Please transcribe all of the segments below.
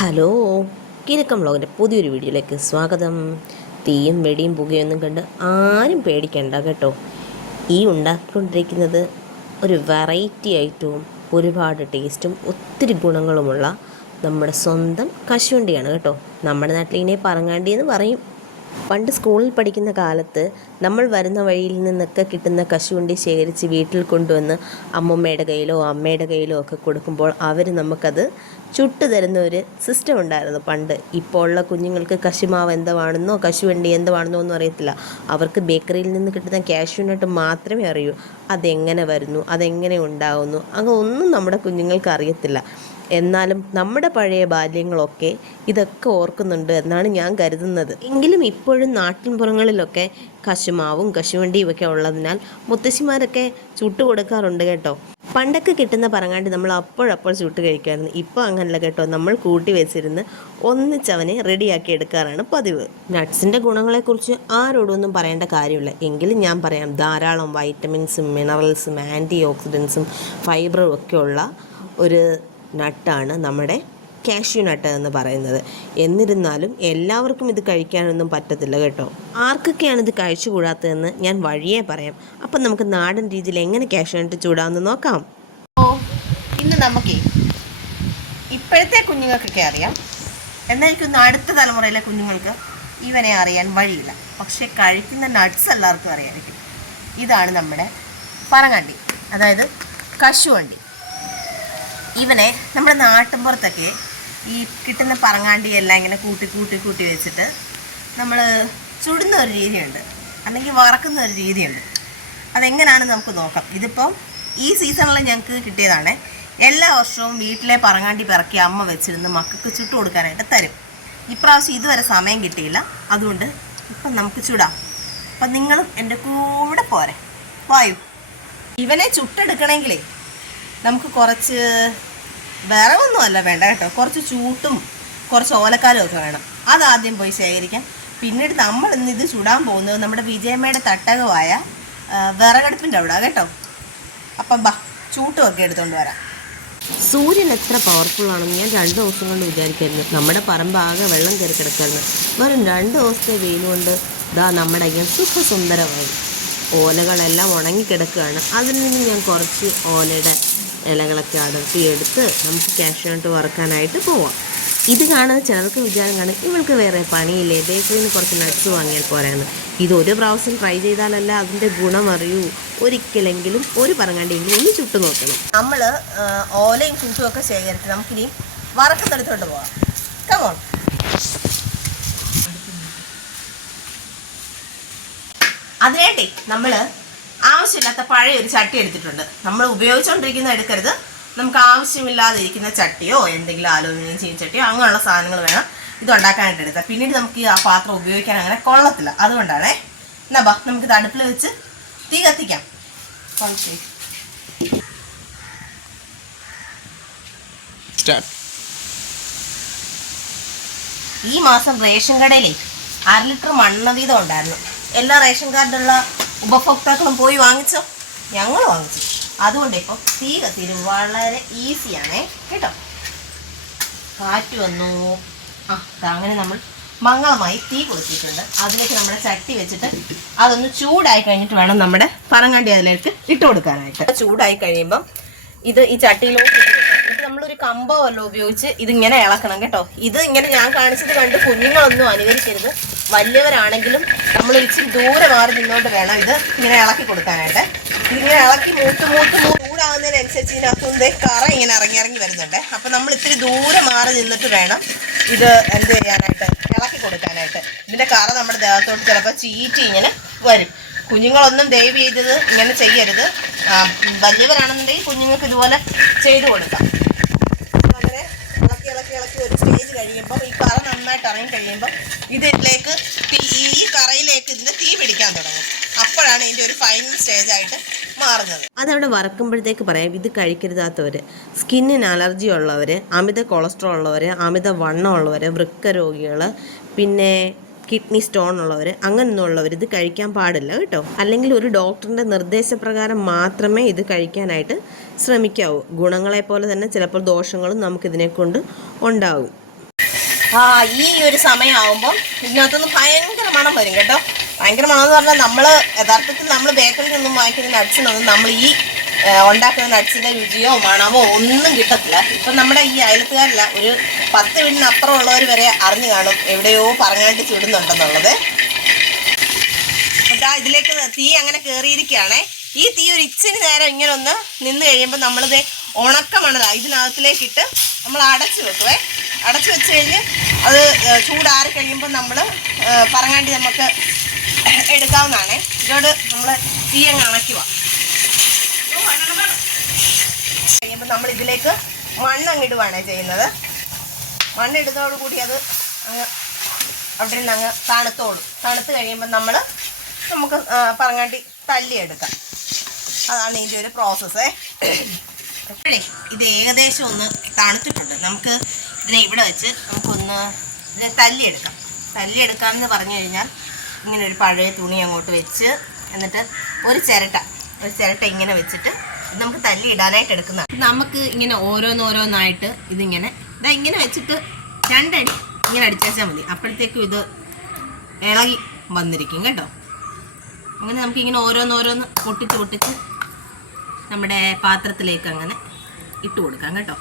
Hello കിഴക്കം വ്ളോഗിന്റെ പുതിയൊരു വീഡിയോയിലേക്ക് സ്വാഗതം. തീയും വെടിയും പുകയൊന്നും കണ്ട് ആരും പേടിക്കണ്ട കേട്ടോ. ഈ ഉണ്ടാക്കിക്കൊണ്ടിരിക്കുന്നത് ഒരു വെറൈറ്റി ഐറ്റവും ഒരുപാട് ടേസ്റ്റും ഒത്തിരി ഗുണങ്ങളുമുള്ള നമ്മുടെ സ്വന്തം കശുവണ്ടിയാണ് കേട്ടോ. നമ്മുടെ നാട്ടിൽ ഇതിനെ പറങ്ങാണ്ടി എന്ന് പറയും. പണ്ട് സ്കൂളിൽ പഠിക്കുന്ന കാലത്ത് നമ്മൾ വരുന്ന വഴിയിൽ നിന്നൊക്കെ കിട്ടുന്ന കശുവണ്ടി ശേഖരിച്ച് വീട്ടിൽ കൊണ്ടുവന്ന് അമ്മമ്മയുടെ കയ്യിലോ അമ്മയുടെ കയ്യിലോ ഒക്കെ കൊടുക്കുമ്പോൾ അവർ നമുക്കത് ചുട്ടു തരുന്ന ഒരു സിസ്റ്റം ഉണ്ടായിരുന്നു പണ്ട്. ഇപ്പോൾ ഉള്ള കുഞ്ഞുങ്ങൾക്ക് കശുമാവ് എന്താണെന്നോ കശുവണ്ടി എന്താണെന്നോ ഒന്നും അറിയത്തില്ല. അവർക്ക് ബേക്കറിയിൽ നിന്ന് കിട്ടുന്ന കാഷ്യൂനട്ട് മാത്രമേ അറിയൂ. അതെങ്ങനെ വരുന്നു അതെങ്ങനെ ഉണ്ടാകുന്നു അങ്ങനെ ഒന്നും നമ്മുടെ കുഞ്ഞുങ്ങൾക്ക് അറിയത്തില്ല. എന്നാലും നമ്മുടെ പഴയ ബാല്യങ്ങളൊക്കെ ഇതൊക്കെ ഓർക്കുന്നുണ്ട് എന്നാണ് ഞാൻ കരുതുന്നത്. എങ്കിലും ഇപ്പോഴും നാട്ടിൻപുറങ്ങളിലൊക്കെ കശുമാവും കശുവണ്ടിയും ഒക്കെ ഉള്ളതിനാൽ മുത്തശ്ശിമാരൊക്കെ ചുട്ടു കൊടുക്കാറുണ്ട് കേട്ടോ. പണ്ടൊക്കെ കിട്ടുന്ന പറങ്ങാണ്ടി നമ്മൾ അപ്പോഴപ്പോൾ ചുട്ട് കഴിക്കുമായിരുന്നു. ഇപ്പോൾ അങ്ങനല്ല കേട്ടോ. നമ്മൾ കൂട്ടി വെച്ചിരുന്ന് ഒന്നിച്ചവനെ റെഡിയാക്കി എടുക്കാറാണ് പതിവ്. നട്ട്സിന്റെ ഗുണങ്ങളെക്കുറിച്ച് ആരോടൊന്നും പറയേണ്ട കാര്യമില്ല. എങ്കിലും ഞാൻ പറയാം ധാരാളം വൈറ്റമിൻസും മിനറൽസും ആന്റി ഓക്സിഡൻസും ഫൈബറും ഒക്കെയുള്ള ഒരു നട്ടാണ് നമ്മുടെ കാഷ്യൂ നട്ട് എന്ന് പറയുന്നത്. എന്നിരുന്നാലും എല്ലാവർക്കും ഇത് കഴിക്കാനൊന്നും പറ്റത്തില്ല കേട്ടോ. ആർക്കൊക്കെയാണ് ഇത് കഴിച്ചുകൂടാത്തതെന്ന് ഞാൻ വഴിയേ പറയാം. അപ്പം നമുക്ക് നാടൻ രീതിയിൽ എങ്ങനെ കാഷ്യൂ നട്ട് ചൂടാമെന്ന് നോക്കാം. ഓ ഇന്ന് നമുക്ക് ഇപ്പോഴത്തെ കുഞ്ഞുങ്ങൾക്കൊക്കെ അറിയാം. എന്നായിരിക്കും അടുത്ത തലമുറയിലെ കുഞ്ഞുങ്ങൾക്ക് ഇവനെ അറിയാൻ വഴിയില്ല. പക്ഷെ കഴിക്കുന്ന നട്ട്സ് എല്ലാവർക്കും അറിയാമായിരിക്കും. ഇതാണ് നമ്മുടെ പറങ്ങണ്ടി. അതായത് കശുവണ്ടി. ഇവനെ നമ്മുടെ നാട്ടിൻപുറത്തൊക്കെ ഈ കിട്ടുന്ന പറങ്ങാണ്ടി എല്ലാം ഇങ്ങനെ കൂട്ടി കൂട്ടി കൂട്ടി വെച്ചിട്ട് നമ്മൾ ചുടുന്ന ഒരു രീതിയുണ്ട്. അല്ലെങ്കിൽ വറക്കുന്ന ഒരു രീതിയുണ്ട്. അതെങ്ങനെയാണ് നമുക്ക് നോക്കാം. ഇതിപ്പം ഈ സീസണിൽ ഞങ്ങൾക്ക് കിട്ടിയതാണ്. എല്ലാ വർഷവും വീട്ടിലെ പറങ്ങാണ്ടി പിറക്കി അമ്മ വെച്ചിരുന്ന് മക്കൾക്ക് ചുട്ടു കൊടുക്കാനായിട്ട് തരും. ഇപ്രാവശ്യം ഇതുവരെ സമയം കിട്ടിയില്ല. അതുകൊണ്ട് ഇപ്പം നമുക്ക് ചുടാം. അപ്പം നിങ്ങളും എന്റെ കൂടെ പോരെ. വായു. ഇവനെ ചുട്ടെടുക്കണമെങ്കിലേ നമുക്ക് കുറച്ച് വിറവൊന്നും അല്ല വേണ്ട കേട്ടോ. കുറച്ച് ചൂട്ടും കുറച്ച് ഓലക്കാലും ഒക്കെ വേണം. അതാദ്യം പോയി ശേഖരിക്കാം. പിന്നീട് നമ്മൾ ഇന്ന് ഇത് ചുടാൻ പോകുന്നത് നമ്മുടെ വിജയമ്മയുടെ തട്ടകമായ വിറകടുപ്പിന്റെ അവിടെ കേട്ടോ. അപ്പം ബാ ചൂട്ടും ഒക്കെ എടുത്തുകൊണ്ട് വരാം. സൂര്യൻ എത്ര പവർഫുൾ ആണെന്ന് ഞാൻ രണ്ട് ദിവസം കൊണ്ട് വിചാരിക്കായിരുന്നു. നമ്മുടെ പറമ്പാകെ വെള്ളം കയറി കിടക്കായിരുന്നു. വെറും രണ്ട് ദിവസത്തെ വെയിൽ കൊണ്ട് ദാ നമ്മുടെ അയ്യം സുഖസുന്ദരമായി. ഓലകളെല്ലാം ഉണങ്ങിക്കിടക്കുകയാണ്. അതിൽ നിന്ന് ഞാൻ കുറച്ച് ഓലയുടെ ഇലകളൊക്കെ അടർത്തിയെടുത്ത് നമുക്ക് കാഷ്യൂട്ട് വറുക്കാനായിട്ട് പോവാം. ഇത് കാണുന്ന ചിലർക്ക് വിചാരം കാണും ഇവൾക്ക് വേറെ പണിയില്ലേ ബേക്കറിയിൽ കുറച്ച് നട്ട്സ് വാങ്ങിയാൽ പോരാന്ന്. ഇത് ഒരു പ്രാവശ്യം ട്രൈ ചെയ്താലല്ല അതിന്റെ ഗുണം അറിയൂ. ഒരിക്കലെങ്കിലും ഒരു പറങ്ങാണ്ടെങ്കിലും ഒന്ന് ചുട്ടു നോക്കണം. നമ്മൾ ഓലയും ചൂട്ടും ഒക്കെ ശേഖരിച്ച് നമുക്കിനി വറക്കത്തെടുത്തോണ്ട് പോവാം. അതിനായിട്ടേ നമ്മൾ ആവശ്യമില്ലാത്ത പഴയ ഒരു ചട്ടി എടുത്തിട്ടുണ്ട്. നമ്മൾ ഉപയോഗിച്ചുകൊണ്ടിരിക്കുന്ന എടുക്കരുത്. നമുക്ക് ആവശ്യമില്ലാതെ ഇരിക്കുന്ന ചട്ടിയോ എന്തെങ്കിലും അലൂമിനിയം ചട്ടിയോ അങ്ങനെയുള്ള സാധനങ്ങൾ വേണം ഇത് ഉണ്ടാക്കാനായിട്ട് എടുക്കുക പിന്നീട് നമുക്ക് ആ പാത്രം ഉപയോഗിക്കാൻ അങ്ങനെ കൊള്ളത്തില്ല. അതുകൊണ്ടാണേ. എന്നാ നമുക്ക് നമുക്കിത് അടുപ്പിൽ വെച്ച് തീ കത്തിക്കാം. സ്റ്റാർട്ട് ഈ മാസം റേഷൻ കടയിലേ അര ലിറ്റർ മണ്ണ വീതം ഉണ്ടായിരുന്നു. എല്ലാ റേഷൻ കാർഡുള്ള ഉപഭോക്താക്കളും പോയി വാങ്ങിച്ചോ? ഞങ്ങൾ വാങ്ങിച്ചു. അതുകൊണ്ട് ഇപ്പോൾ തീ കത്തിന് വളരെ ഈസിയാണേ. കേട്ടോ? കാറ്റ് വന്നു. ആ അങ്ങനെ നമ്മൾ മംഗളമായി തീ കൊളുത്തിയിട്ടുണ്ട്. അതിലേക്ക് നമ്മുടെ ചട്ടി വെച്ചിട്ട് അതൊന്ന് ചൂടായി കഴിഞ്ഞിട്ട് വേണം നമ്മുടെ പറങ്ങാണ്ടി അതിലേക്ക് ഇട്ട് കൊടുക്കാനായിട്ട്. ചൂടായി കഴിയുമ്പം ഇത് ഈ ചട്ടിയിലോട്ട് നമ്മളൊരു കമ്പോ വല്ലോ ഉപയോഗിച്ച് ഇതിങ്ങനെ ഇളക്കണം കേട്ടോ. ഇത് ഇങ്ങനെ ഞാൻ കാണിച്ചത് കണ്ട് കുഞ്ഞുങ്ങളൊന്നും അനുകരിക്കരുത്. വലിയവരാണെങ്കിലും നമ്മൾ ഇച്ചിരി ദൂരെ മാറി നിന്നുകൊണ്ട് വേണം ഇത് ഇങ്ങനെ ഇളക്കി കൊടുക്കാനായിട്ട്. ഇതിങ്ങനെ ഇളക്കി മൂത്ത് മൂത്ത് ചൂടാകുന്നതിനനുസരിച്ച് ഇതിനകത്തുനിന്ന് കറ ഇങ്ങനെ ഇറങ്ങി ഇറങ്ങി വരുന്നുണ്ട്. അപ്പൊ നമ്മൾ ഇത്തിരി ദൂരെ മാറി നിന്നിട്ട് വേണം ഇത് എന്ത് ചെയ്യാനായിട്ട് ഇളക്കി കൊടുക്കാനായിട്ട്. ഇതിന്റെ കറ നമ്മുടെ ദേഹത്തോട്ട് ചിലപ്പോൾ ചീറ്റി ഇങ്ങനെ വരും. കുഞ്ഞുങ്ങളൊന്നും ദയവ് ചെയ്തത് ഇങ്ങനെ ചെയ്യരുത്. വലിയവരാണെന്നുണ്ടെങ്കിൽ കുഞ്ഞുങ്ങൾക്ക് ഇതുപോലെ ചെയ്തു കൊടുക്കാം അങ്ങനെ ഇളക്കി ഇളക്കി ഇളക്കി ഒരു സ്റ്റേജ് കഴിയുമ്പോൾ ഈ കറ നന്നായിട്ട് ഇറങ്ങി കഴിയുമ്പോൾ ഇതിലേക്ക് ഈ കറയിലേക്ക് ഇതിന്റെ തീ പിടിക്കാൻ തുടങ്ങും. അപ്പോഴാണ് ഇതിന്റെ ഒരു ഫൈനൽ സ്റ്റേജ് ആയിട്ട് മാറുന്നത്. അതവിടെ വറക്കുമ്പോഴത്തേക്ക് പറയാം ഇത് കഴിക്കരുതാത്തവർ സ്കിന്നിന് അലർജി ഉള്ളവർ അമിത കൊളസ്ട്രോൾ ഉള്ളവർ അമിത വണ്ണം ഉള്ളവർ വൃക്ക രോഗികൾ പിന്നെ കിഡ്നി സ്റ്റോൺ ഉള്ളവർ അങ്ങനെയൊന്നും ഉള്ളവർ ഇത് കഴിക്കാൻ പാടില്ല കേട്ടോ. അല്ലെങ്കിൽ ഒരു ഡോക്ടറിന്റെ നിർദ്ദേശപ്രകാരം മാത്രമേ ഇത് കഴിക്കാനായിട്ട് ശ്രമിക്കാവൂ. ഗുണങ്ങളെ പോലെ തന്നെ ചിലപ്പോൾ ദോഷങ്ങളും നമുക്കിതിനെ കൊണ്ട് ഉണ്ടാവും ആ ഈ ഒരു സമയമാകുമ്പം ഇതിനകത്തുനിന്ന് ഭയങ്കര മണം വരും കേട്ടോ. ഭയങ്കര മണം എന്ന് പറഞ്ഞാൽ നമ്മൾ യഥാർത്ഥത്തിൽ നമ്മൾ ബേക്കറിയിൽ നിന്നും വാങ്ങിക്കുന്ന നട്സിനൊന്നും നമ്മൾ ഈ ഉണ്ടാക്കുന്ന നട്സിന്റെ രുചിയോ മണമോ ഒന്നും കിട്ടത്തില്ല. ഇപ്പം നമ്മുടെ ഈ അയലത്തുകാരില്ല ഒരു പത്ത് വീടിനപ്പുറം ഉള്ളവർ വരെ അറിഞ്ഞു കാണും എവിടെയോ പറഞ്ഞാണ്ട് ചുടുന്നുണ്ടെന്നുള്ളത്. ഇതാ ഇതിലേക്ക് തീ അങ്ങനെ കയറിയിരിക്കുകയാണേ ഈ തീ ഒരു ഇച്ചിരി നേരം ഇങ്ങനെ ഒന്ന് നിന്ന് കഴിയുമ്പോൾ നമ്മളിത് ഉണക്കമണല ഇതിനകത്തിലേക്കിട്ട് ഇതിനകത്തിലേക്ക് നമ്മൾ അടച്ചു വെക്കുവേ. അടച്ചു വെച്ച് കഴിഞ്ഞ് അത് ചൂടാറി കഴിയുമ്പോൾ നമ്മൾ പറങ്ങാണ്ടി നമുക്ക് എടുക്കാവുന്നതാണ്. ഇതോട് നമ്മൾ തീ അങ്ങ് അണയ്ക്കുക. കഴിയുമ്പോൾ നമ്മൾ ഇതിലേക്ക് മണ്ണങ്ങ് ഇടുവാണ് ചെയ്യുന്നത്. മണ്ണിടുന്നതോടുകൂടി അത് അങ്ങ് അവിടെ നിന്ന് അങ്ങ് തണുത്തോളും. തണുത്ത് കഴിയുമ്പോൾ നമ്മൾ നമുക്ക് പറങ്ങാണ്ടി തല്ലിയെടുക്കാം. അതാണ് ഇതിന്റെ ഒരു പ്രോസസ്സേ ഇത് ഏകദേശം ഒന്ന് തണുത്തിട്ടുണ്ട്. നമുക്ക് ഇതിനെ ഇവിടെ വെച്ച് നമുക്കൊന്ന് ഇതിനെ തല്ലിയെടുക്കാം. തല്ലിയെടുക്കാം എന്ന് പറഞ്ഞു കഴിഞ്ഞാൽ ഇങ്ങനെ ഒരു പഴയ തുണി അങ്ങോട്ട് വെച്ച് എന്നിട്ട് ഒരു ചിരട്ട ഒരു ചിരട്ട ഇങ്ങനെ വെച്ചിട്ട് നമുക്ക് തല്ലി ഇടാനായിട്ട് എടുക്കുന്നതാണ്. നമുക്ക് ഇങ്ങനെ ഓരോന്നോരോന്നായിട്ട് ഇതിങ്ങനെ ഇതാ ഇങ്ങനെ വെച്ചിട്ട് രണ്ടടി ഇങ്ങനെ അടിച്ചാൽ മതി. അപ്പോഴത്തേക്കും ഇത് ഇളകി വന്നിരിക്കും കേട്ടോ. അങ്ങനെ നമുക്കിങ്ങനെ ഓരോന്നോരോന്ന് പൊട്ടിച്ച് പൊട്ടിച്ച് നമ്മുടെ പാത്രത്തിലേക്ക് അങ്ങനെ ഇട്ട് കൊടുക്കാം കേട്ടോ.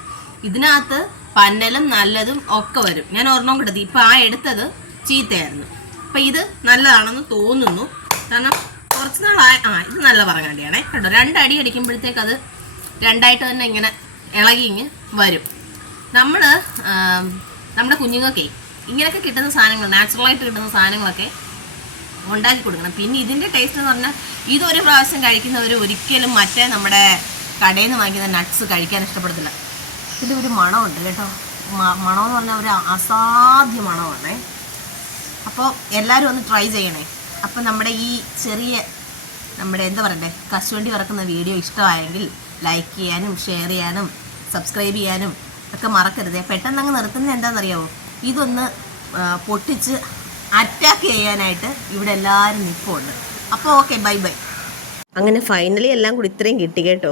ഇതിനകത്ത് പന്നലും നല്ലതും ഒക്കെ വരും. ഞാൻ ഒരെണ്ണം കിടത്തി ഇപ്പം ആ എടുത്തത് ചീത്തയായിരുന്നു. അപ്പം ഇത് നല്ലതാണെന്ന് തോന്നുന്നു. കാരണം കുറച്ച് നാളായ ആ ഇത് നല്ല പറങ്ങാണ്ടിയാണേ. കേട്ടോ രണ്ടടി അടിക്കുമ്പോഴത്തേക്ക് അത് രണ്ടായിട്ട് തന്നെ ഇങ്ങനെ ഇളകി ഇങ്ങ് വരും നമ്മൾ നമ്മുടെ കുഞ്ഞുങ്ങൾക്കേ ഇങ്ങനെയൊക്കെ കിട്ടുന്ന സാധനങ്ങൾ നാച്ചുറലായിട്ട് കിട്ടുന്ന സാധനങ്ങളൊക്കെ ഉണ്ടാക്കി കൊടുക്കണം. പിന്നെ ഇതിന്റെ ടേസ്റ്റ് എന്ന് പറഞ്ഞാൽ ഇതൊരു പ്രാവശ്യം കഴിക്കുന്നവർ ഒരിക്കലും മറ്റേ നമ്മുടെ കടയിൽ നിന്ന് വാങ്ങിക്കുന്ന നട്ട്സ് കഴിക്കാൻ ഇഷ്ടപ്പെടത്തില്ല. ഇതിന്റെ ഒരു മണമുണ്ട് കേട്ടോ. മണം മണമെന്ന് പറഞ്ഞാൽ ഒരു അസാധ്യ മണമാണേ. അപ്പോൾ എല്ലാവരും ഒന്ന് ട്രൈ ചെയ്യണേ. അപ്പം നമ്മുടെ ഈ ചെറിയ നമ്മുടെ എന്താ പറയണ്ടേ? കശുവണ്ടി വറക്കുന്ന വീഡിയോ ഇഷ്ടമായെങ്കിൽ ലൈക്ക് ചെയ്യാനും ഷെയർ ചെയ്യാനും സബ്സ്ക്രൈബ് ചെയ്യാനും ഒക്കെ മറക്കരുത്. പെട്ടെന്ന് അങ്ങ് നിർത്തുന്നത് എന്താണെന്നറിയാമോ ഇതൊന്ന് പൊട്ടിച്ച് അറ്റാക്ക് ചെയ്യാനായിട്ട് ഇവിടെ എല്ലാവരും നിൽപ്പുണ്ട് അപ്പോൾ ഓക്കെ ബൈ ബൈ അങ്ങനെ ഫൈനലി എല്ലാം കൂടി ഇത്രയും കിട്ടി കേട്ടോ.